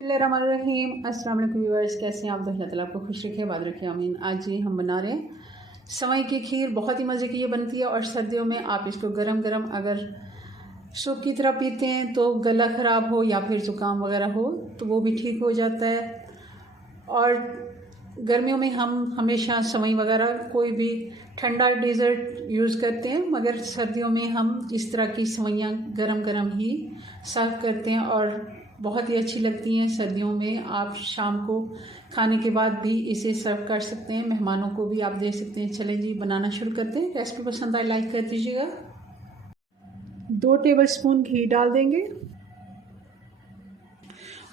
बिस्मिल्लाहिर्रहमानिर्रहीम। अस्सलाम वालेकुम व्यूअर्स, कैसे हैं आप? तो अल्लाह ताला आपको खुश रखे, आबाद रखे, आमीन। आज जी हम बना रहे हैं सेवई की खीर। बहुत ही मज़े की ये बनती है और सर्दियों में आप इसको गरम गरम अगर सूप की तरह पीते हैं तो गला ख़राब हो या फिर ज़ुकाम वगैरह हो तो वो भी ठीक हो जाता है। और गर्मियों में हम हमेशा सेवई वगैरह कोई भी ठंडा डेज़र्ट यूज़ करते हैं, मगर सर्दियों में हम इस तरह की सेवइयाँ गरम गरम ही सर्व करते हैं और बहुत ही अच्छी लगती हैं। सर्दियों में आप शाम को खाने के बाद भी इसे सर्व कर सकते हैं, मेहमानों को भी आप दे सकते हैं। चलें जी बनाना शुरू करते हैं। रेसिपी पसंद आए लाइक कर दीजिएगा। 2 टेबलस्पून घी डाल देंगे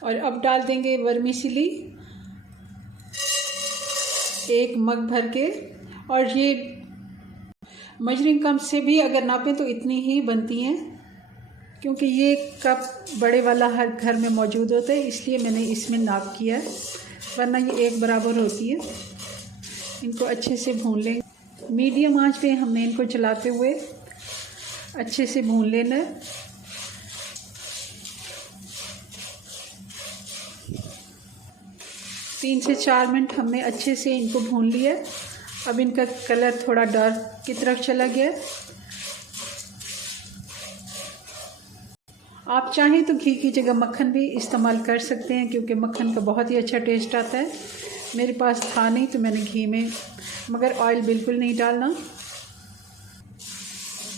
और अब डाल देंगे वर्मीसिली 1 मग भर के। और ये मेजरिंग कप से भी अगर नापें तो इतनी ही बनती हैं, क्योंकि ये कप बड़े वाला हर घर में मौजूद होता है, इसलिए मैंने इसमें नाप किया है, वरना ये एक बराबर होती है। इनको अच्छे से भून लेंगे। मीडियम आंच पे हमने इनको चलाते हुए अच्छे से भून लेना है। तीन से 4 मिनट हमने अच्छे से इनको भून लिया। अब इनका कलर थोड़ा डार्क की तरफ चला गया। आप चाहें तो घी की जगह मक्खन भी इस्तेमाल कर सकते हैं, क्योंकि मक्खन का बहुत ही अच्छा टेस्ट आता है। मेरे पास था नहीं तो मैंने घी में, मगर ऑयल बिल्कुल नहीं डालना।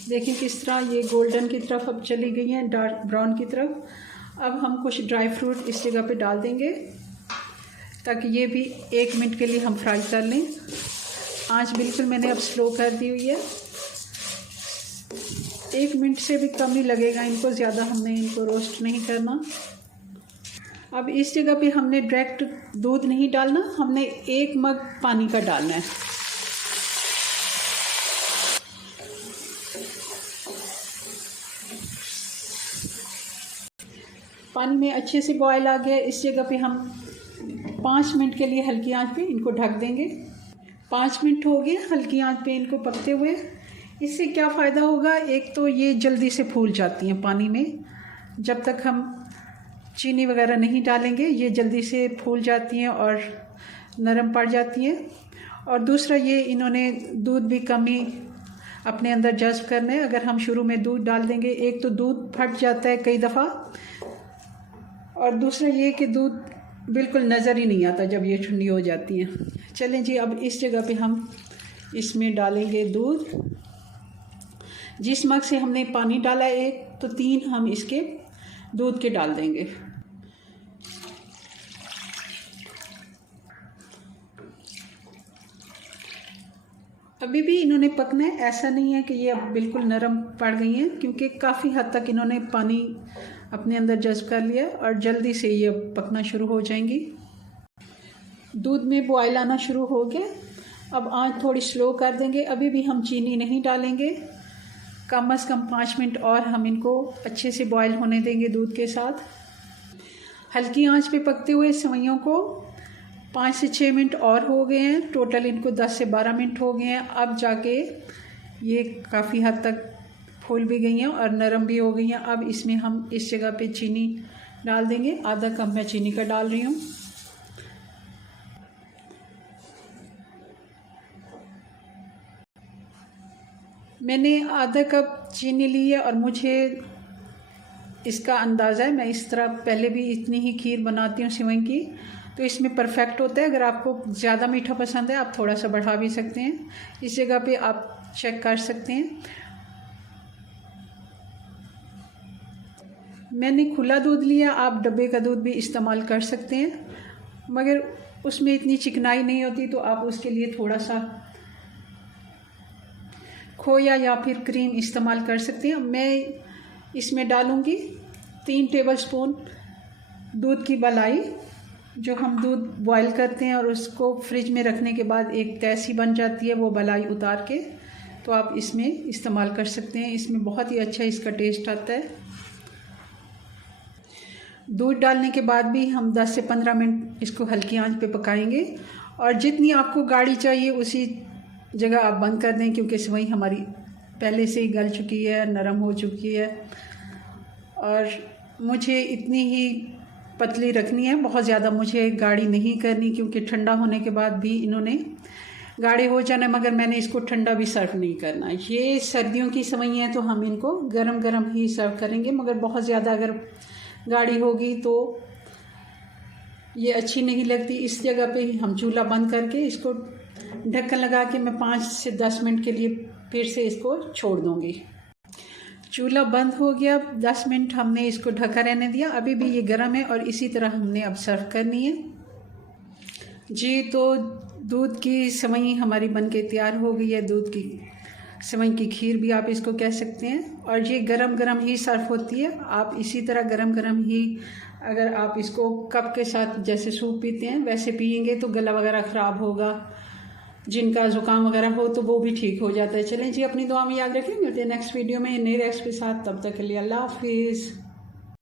देखिए किस तरह ये गोल्डन की तरफ अब चली गई हैं, डार्क ब्राउन की तरफ। अब हम कुछ ड्राई फ्रूट इस जगह पे डाल देंगे ताकि ये भी 1 मिनट के लिए हम फ्राई कर लें। आंच बिल्कुल मैंने अब स्लो कर दी हुई है। 1 मिनट से भी कम ही लगेगा इनको, ज़्यादा हमने इनको रोस्ट नहीं करना। अब इस जगह पे हमने डायरेक्ट दूध नहीं डालना, हमने 1 मग पानी का डालना है। पानी में अच्छे से बॉयल आ गया। इस जगह पे हम 5 मिनट के लिए हल्की आंच पे इनको ढक देंगे। 5 मिनट हो गए हल्की आंच पे इनको पकते हुए। इससे क्या फ़ायदा होगा, एक तो ये जल्दी से फूल जाती हैं पानी में। जब तक हम चीनी वगैरह नहीं डालेंगे ये जल्दी से फूल जाती हैं और नरम पड़ जाती हैं। और दूसरा ये इन्होंने दूध भी कम ही अपने अंदर जज्ब करना है। अगर हम शुरू में दूध डाल देंगे, एक तो दूध फट जाता है कई दफ़ा, और दूसरा ये कि दूध बिल्कुल नज़र ही नहीं आता जब ये ठंडी हो जाती हैं। चलें जी, अब इस जगह पे हम इसमें डालेंगे दूध। जिस मग से हमने पानी डाला 1, तो 3 हम इसके दूध के डाल देंगे। अभी भी इन्होंने पकना है, ऐसा नहीं है कि ये अब बिल्कुल नरम पड़ गई हैं, क्योंकि काफ़ी हद तक इन्होंने पानी अपने अंदर जज्ब कर लिया और जल्दी से ये पकना शुरू हो जाएंगी। दूध में बॉयल आना शुरू हो गया। अब आंच थोड़ी स्लो कर देंगे। अभी भी हम चीनी नहीं डालेंगे। कम से कम 5 मिनट और हम इनको अच्छे से बॉयल होने देंगे दूध के साथ। हल्की आंच पे पकते हुए सेवइयों को 5 से 6 मिनट और हो गए हैं। टोटल इनको 10 से 12 मिनट हो गए हैं। अब जाके ये काफ़ी हद तक फूल भी गई हैं और नरम भी हो गई हैं। अब इसमें हम इस जगह पे चीनी डाल देंगे। आधा कप मैं चीनी का डाल रही हूँ। मैंने आधा कप चीनी ली है और मुझे इसका अंदाज़ा है, मैं इस तरह पहले भी इतनी ही खीर बनाती हूँ सेवई की, तो इसमें परफेक्ट होता है। अगर आपको ज़्यादा मीठा पसंद है आप थोड़ा सा बढ़ा भी सकते हैं। इस जगह पे आप चेक कर सकते हैं। मैंने खुला दूध लिया, आप डब्बे का दूध भी इस्तेमाल कर सकते हैं, मगर उसमें इतनी चिकनाई नहीं होती, तो आप उसके लिए थोड़ा सा खोया या फिर क्रीम इस्तेमाल कर सकते हैं। मैं इसमें डालूँगी 3 टेबलस्पून दूध की मलाई। जो हम दूध बॉयल करते हैं और उसको फ्रिज में रखने के बाद एक तैसी बन जाती है, वो मलाई उतार के तो आप इसमें इस्तेमाल कर सकते हैं। इसमें बहुत ही अच्छा इसका टेस्ट आता है। दूध डालने के बाद भी हम 10 से 15 मिनट इसको हल्की आंच पे पकाएंगे। और जितनी आपको गाढ़ी चाहिए उसी जगह आप बंद कर दें, क्योंकि सेवई हमारी पहले से ही गल चुकी है, नरम हो चुकी है। और मुझे इतनी ही पतली रखनी है, बहुत ज़्यादा मुझे गाढ़ी नहीं करनी, क्योंकि ठंडा होने के बाद भी इन्होंने गाढ़े हो जाना, मगर मैंने इसको ठंडा भी सर्व नहीं करना। ये सर्दियों की सेवई है तो हम इनको गरम गरम ही सर्व करेंगे, मगर बहुत ज़्यादा अगर गाढ़ी होगी तो ये अच्छी नहीं लगती। इस जगह पे हम चूल्हा बंद करके इसको ढक्कन लगा के मैं 5 से 10 मिनट के लिए फिर से इसको छोड़ दूँगी। चूल्हा बंद हो गया, 10 मिनट हमने इसको ढका रहने दिया। अभी भी ये गर्म है और इसी तरह हमने अब सर्व करनी है जी। तो दूध की सेवई हमारी बनके तैयार हो गई है। दूध की सेवई की खीर भी आप इसको कह सकते हैं, और ये गरम गरम ही सर्व होती है। आप इसी तरह गरम गरम ही, अगर आप इसको कप के साथ जैसे सूप पीते हैं वैसे पियेंगे तो गला वगैरह ख़राब होगा, जिनका ज़ुकाम वगैरह हो तो वो भी ठीक हो जाता है। चलें जी, अपनी दुआ में याद रखें, मिलते हैं नेक्स्ट वीडियो में नई रेसिपी के साथ। तब तक के लिए अल्लाह हाफिज़।